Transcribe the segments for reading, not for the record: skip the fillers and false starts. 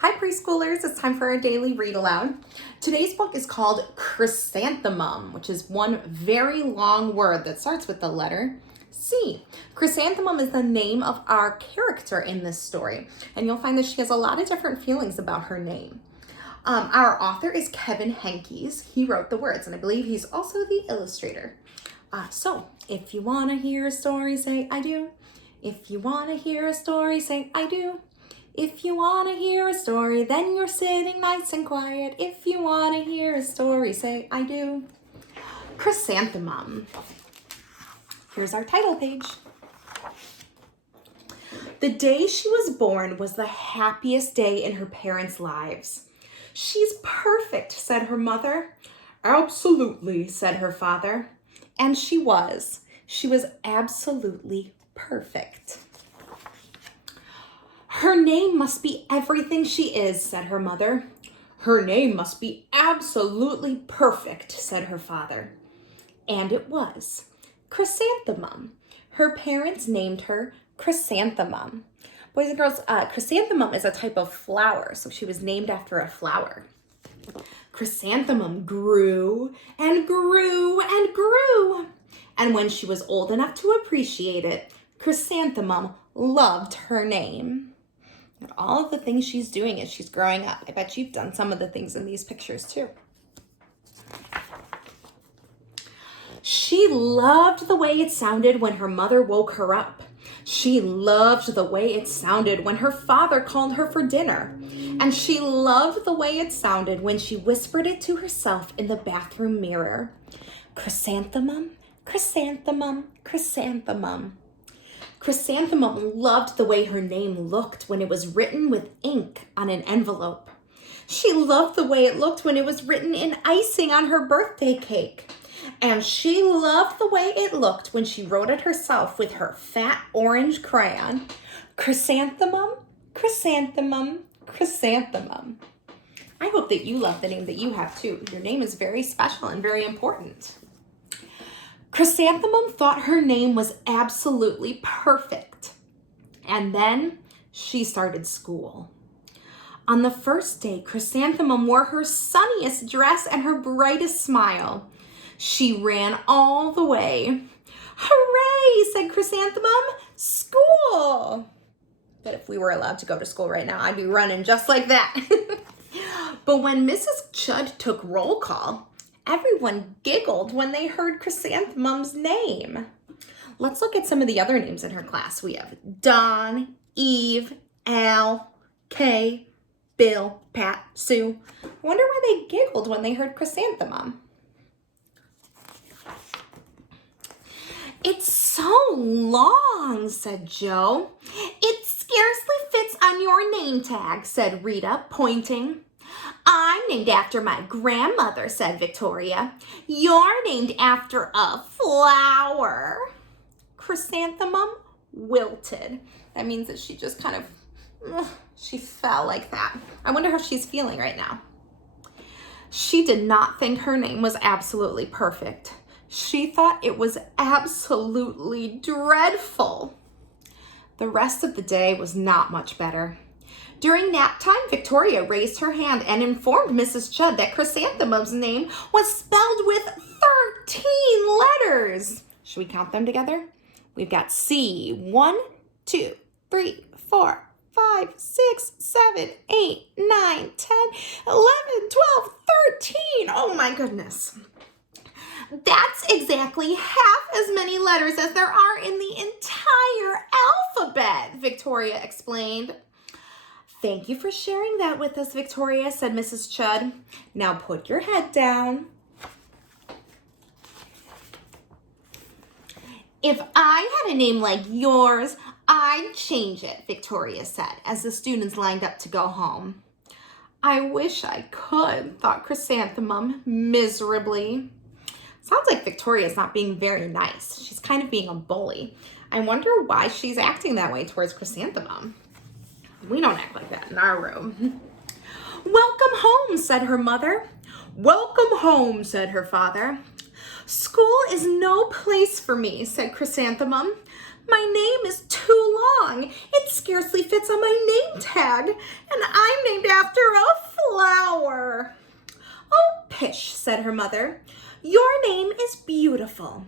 Hi preschoolers, it's time for our daily read aloud. Today's book is called Chrysanthemum, which is one very long word that starts with the letter C. Chrysanthemum is the name of our character in this story, and you'll find that she has a lot of different feelings about her name. Our author is Kevin Henkes. He wrote the words, and I believe he's also the illustrator. So, if you want to hear a story, say I do. If you want to hear a story, say I do. If you want to hear a story, then you're sitting nice and quiet. If you want to hear a story, say I do. Chrysanthemum. Here's our title page. The day she was born was the happiest day in her parents' lives. She's perfect, said her mother. Absolutely, said her father. And she was. She was absolutely perfect. Her name must be everything she is, said her mother. Her name must be absolutely perfect, said her father. And it was. Chrysanthemum. Her parents named her Chrysanthemum. Boys and girls, chrysanthemum is a type of flower, so she was named after a flower. Chrysanthemum grew and grew and grew. And when she was old enough to appreciate it, Chrysanthemum loved her name. And all of the things she's doing as she's growing up. I bet you've done some of the things in these pictures too. She loved the way it sounded when her mother woke her up. She loved the way it sounded when her father called her for dinner. And she loved the way it sounded when she whispered it to herself in the bathroom mirror. Chrysanthemum, chrysanthemum, chrysanthemum. Chrysanthemum loved the way her name looked when it was written with ink on an envelope. She loved the way it looked when it was written in icing on her birthday cake. And she loved the way it looked when she wrote it herself with her fat orange crayon. Chrysanthemum, chrysanthemum, chrysanthemum. I hope that you love the name that you have too. Your name is very special and very important. Chrysanthemum thought her name was absolutely perfect. And then she started school. On the first day, Chrysanthemum wore her sunniest dress and her brightest smile. She ran all the way. Hooray, said Chrysanthemum, school. But if we were allowed to go to school right now, I'd be running just like that. But when Mrs. Chudd took roll call, everyone giggled when they heard Chrysanthemum's name. Let's look at some of the other names in her class. We have Don, Eve, Al, Kay, Bill, Pat, Sue. I wonder why they giggled when they heard Chrysanthemum. It's so long, said Joe. It scarcely fits on your name tag, said Rita, pointing. I'm named after my grandmother, said Victoria. You're named after a flower. Chrysanthemum wilted. That means that she just kind of, she fell like that. I wonder how she's feeling right now. She did not think her name was absolutely perfect. She thought it was absolutely dreadful. The rest of the day was not much better. During nap time, Victoria raised her hand and informed Mrs. Chudd that Chrysanthemum's name was spelled with 13 letters. Should we count them together? We've got C, 1, 2, 3, 4, 5, 6, 7, 8, 9, 10, 11, 12, 13. Oh my goodness. That's exactly half as many letters as there are in the entire alphabet, Victoria explained. Thank you for sharing that with us, Victoria, said Mrs. Chudd. Now put your head down. If I had a name like yours, I'd change it, Victoria said, as the students lined up to go home. I wish I could, thought Chrysanthemum miserably. Sounds like Victoria's not being very nice. She's kind of being a bully. I wonder why she's acting that way towards Chrysanthemum. We don't act like that in our room. Welcome home, said her mother. Welcome home, said her father. School is no place for me, said Chrysanthemum. My name is too long. It scarcely fits on my name tag, and I'm named after a flower. Oh, pish, said her mother. Your name is beautiful,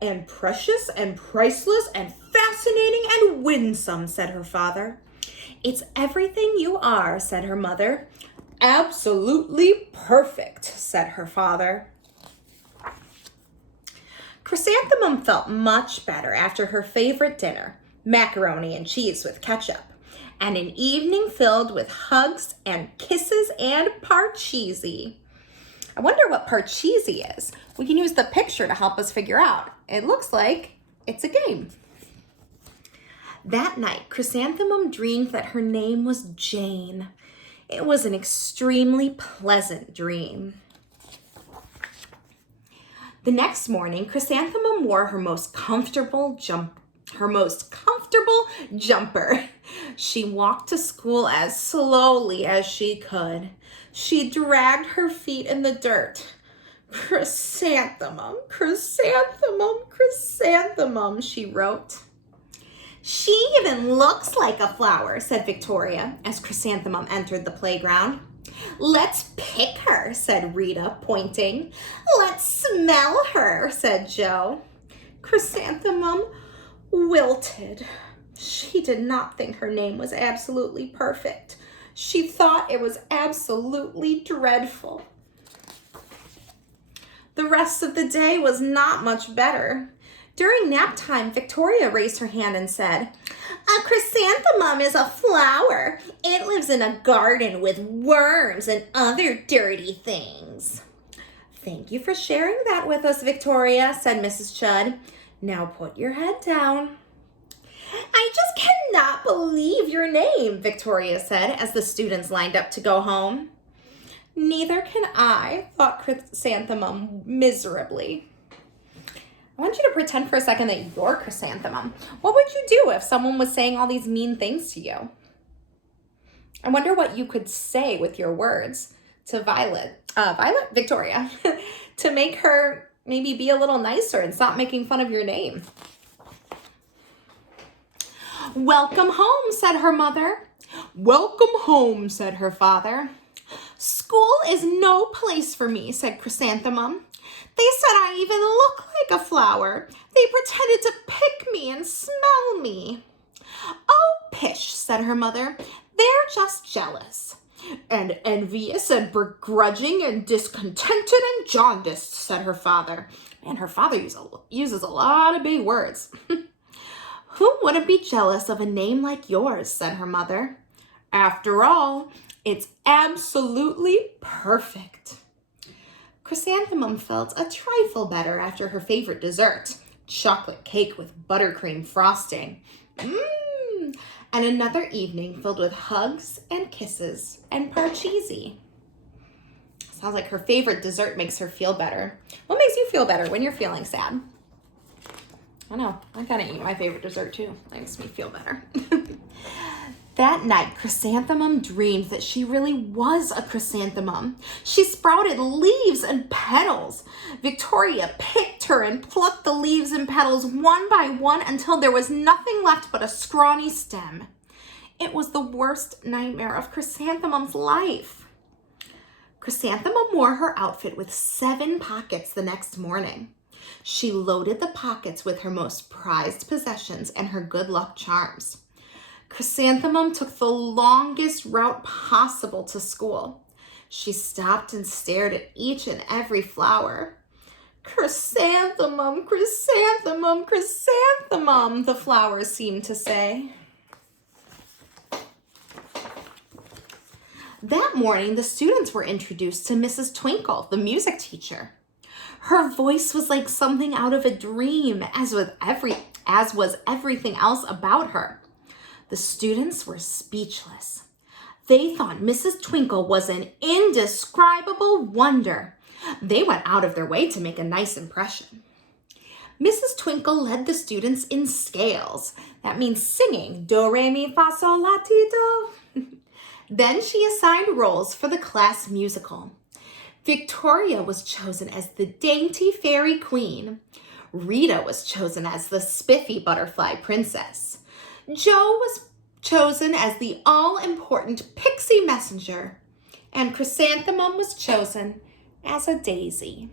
and precious, and priceless, and fascinating, and winsome, said her father. It's everything you are, said her mother. Absolutely perfect, said her father. Chrysanthemum felt much better after her favorite dinner, macaroni and cheese with ketchup, and an evening filled with hugs and kisses and parcheesi. I wonder what parcheesi is. We can use the picture to help us figure out. It looks like it's a game. That night, Chrysanthemum dreamed that her name was Jane. It was an extremely pleasant dream. The next morning, Chrysanthemum wore her most comfortable jumper. She walked to school as slowly as she could. She dragged her feet in the dirt. Chrysanthemum, chrysanthemum, chrysanthemum, she wrote. She even looks like a flower, said Victoria as Chrysanthemum entered the playground. Let's pick her, said Rita, pointing. Let's smell her, said Joe. Chrysanthemum wilted. She did not think her name was absolutely perfect. She thought it was absolutely dreadful. The rest of the day was not much better. During nap time, Victoria raised her hand and said, A chrysanthemum is a flower. It lives in a garden with worms and other dirty things. Thank you for sharing that with us, Victoria, said Mrs. Chudd. Now put your head down. I just cannot believe your name, Victoria said as the students lined up to go home. Neither can I, thought Chrysanthemum miserably. I want you to pretend for a second that you're Chrysanthemum. What would you do if someone was saying all these mean things to you? I wonder what you could say with your words to Victoria, to make her maybe be a little nicer and stop making fun of your name. Welcome home, said her mother. Welcome home, said her father. School is no place for me, said Chrysanthemum. They said I even look like a flower. They pretended to pick me and smell me. Oh, pish, said her mother. They're just jealous. And envious and begrudging and discontented and jaundiced, said her father. Man, her father uses a lot of big words. Who wouldn't be jealous of a name like yours, said her mother. After all, it's absolutely perfect. Chrysanthemum felt a trifle better after her favorite dessert, chocolate cake with buttercream frosting. And another evening filled with hugs and kisses and parcheesi. Sounds like her favorite dessert makes her feel better. What makes you feel better when you're feeling sad? I know, I kind of eat my favorite dessert too. It makes me feel better. That night, Chrysanthemum dreamed that she really was a chrysanthemum. She sprouted leaves and petals. Victoria picked her and plucked the leaves and petals one by one until there was nothing left but a scrawny stem. It was the worst nightmare of Chrysanthemum's life. Chrysanthemum wore her outfit with 7 pockets the next morning. She loaded the pockets with her most prized possessions and her good luck charms. Chrysanthemum took the longest route possible to school. She stopped and stared at each and every flower. Chrysanthemum, chrysanthemum, chrysanthemum, the flowers seemed to say. That morning, the students were introduced to Mrs. Twinkle, the music teacher. Her voice was like something out of a dream, as was everything else about her. The students were speechless. They thought Mrs. Twinkle was an indescribable wonder. They went out of their way to make a nice impression. Mrs. Twinkle led the students in scales. That means singing, do, re, mi, fa, sol, la, ti, do. Then she assigned roles for the class musical. Victoria was chosen as the dainty fairy queen. Rita was chosen as the spiffy butterfly princess. Joe was chosen as the all-important pixie messenger. And Chrysanthemum was chosen as a daisy.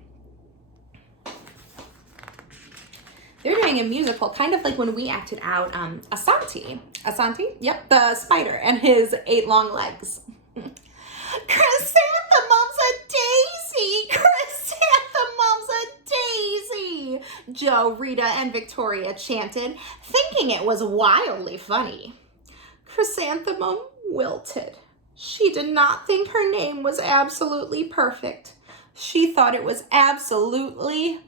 They're doing a musical, kind of like when we acted out Asante. Asante? Yep, the spider and his 8 long legs. Chrysanthemum's a daisy! Chrysanthemum's a daisy! Joe, Rita, and Victoria chanted, thinking it was wildly funny. Chrysanthemum wilted. She did not think her name was absolutely perfect. She thought it was absolutely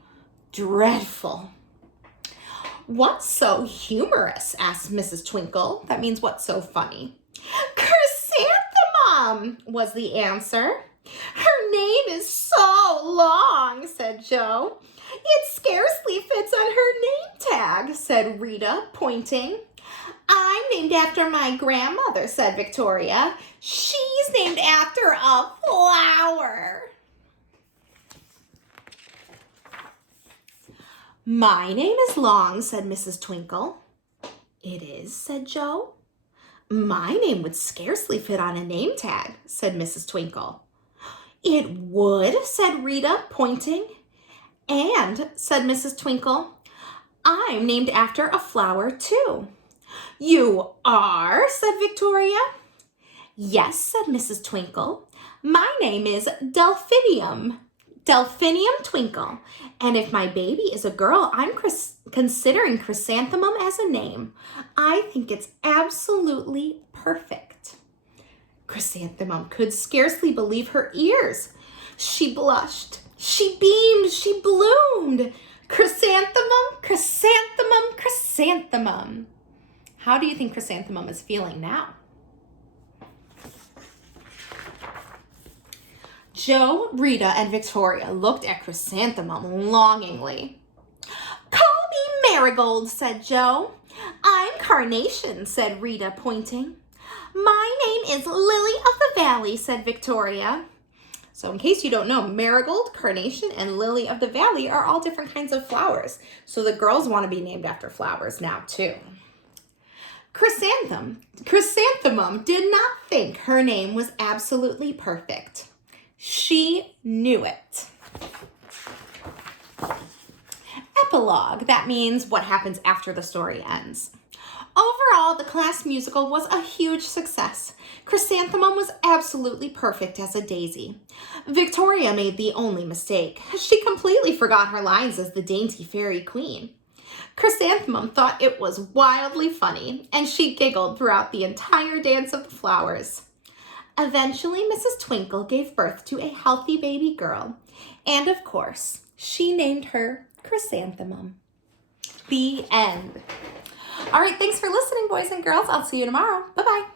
dreadful. What's so humorous? Asked Mrs. Twinkle. That means what's so funny? Chrysanthemum was the answer. Her name is so long, said Joe. It scarcely fits on her name tag, said Rita, pointing. I'm named after my grandmother, said Victoria. She's named after a flower. My name is Long, said Mrs. Twinkle. It is, said Joe. My name would scarcely fit on a name tag, said Mrs. Twinkle. It would, said Rita, pointing. And, said Mrs. Twinkle, I'm named after a flower, too. You are, said Victoria. Yes, said Mrs. Twinkle. My name is Delphinium. Delphinium Twinkle. And if my baby is a girl, I'm considering Chrysanthemum as a name. I think it's absolutely perfect. Chrysanthemum could scarcely believe her ears. She blushed. She beamed. She bloomed. Chrysanthemum, chrysanthemum, chrysanthemum. How do you think Chrysanthemum is feeling now? Joe, Rita, and Victoria looked at Chrysanthemum longingly. Call me Marigold, said Joe. I'm Carnation, said Rita, pointing. My name is Lily of the Valley, said Victoria. So in case you don't know, Marigold, Carnation, and Lily of the Valley are all different kinds of flowers. So the girls want to be named after flowers now, too. Chrysanthemum did not think her name was absolutely perfect. She knew it. Epilogue. That means what happens after the story ends. Overall, the class musical was a huge success. Chrysanthemum was absolutely perfect as a daisy. Victoria made the only mistake. She completely forgot her lines as the dainty fairy queen. Chrysanthemum thought it was wildly funny, and she giggled throughout the entire dance of the flowers. Eventually, Mrs. Twinkle gave birth to a healthy baby girl, and of course, she named her Chrysanthemum. The end. All right, thanks for listening, boys and girls. I'll see you tomorrow. Bye-bye.